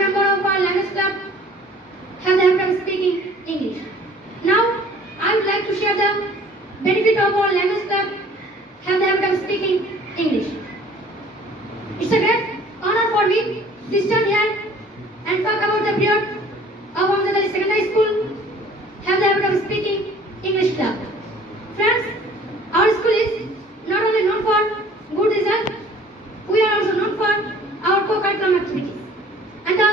member of our language club have the habit of speaking English. Now, I would like to share the benefit of our language club have the habit of speaking English. It's a great honor for me to stand here and talk about the period of Amjad Secondary School have the habit of speaking English club. Friends, our school is not only known for good results, we are also known for our co-curriculum activities. And the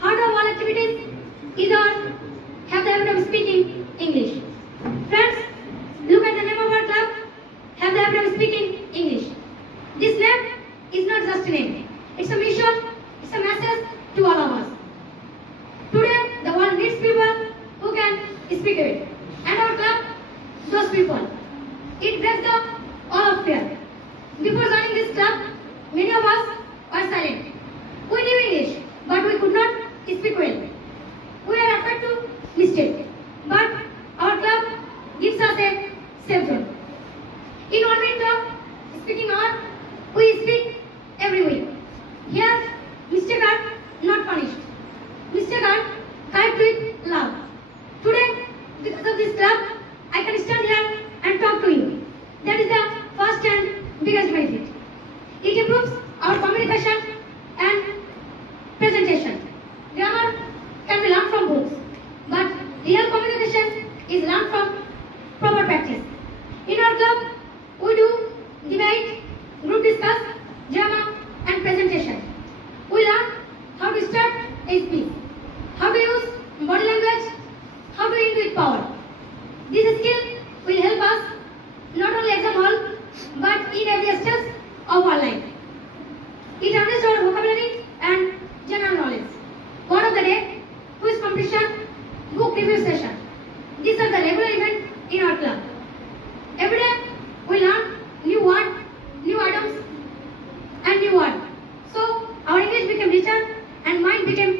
heart of all activities is our have the habit of speaking English. Friends, look at the name of our club, have the habit of speaking English. This name is not just a name. It's a mission, it's a message to all of us. Today, the world needs people who can speak it. And our club, those people. It breaks the all of fear. Before joining this club, many of us were silent. We knew English, but we could not speak well. We are afraid to mistake. But our club gives us a safe zone. In 1 minute of speaking hour, we speak every week. Here, mistakes are not punished. Mistakes are corrected with love. Today, because of this club, I can stand here and talk to you. That is the first and biggest benefit. It improves our communication and presentation. Grammar can be learned from books, but real communication is learned from proper practice. In our club, we do debate, group discuss, drama, and presentation. We learn how to start a speech, how to use body language, how to lead with power. This skill will help us not only exam hall, but in every stage of our life. It enhances our vocabulary and general knowledge. Word of the day, quiz competition, book review session. These are the regular events in our club. Every day we learn new words, new items, and new words. So our English became richer and mind became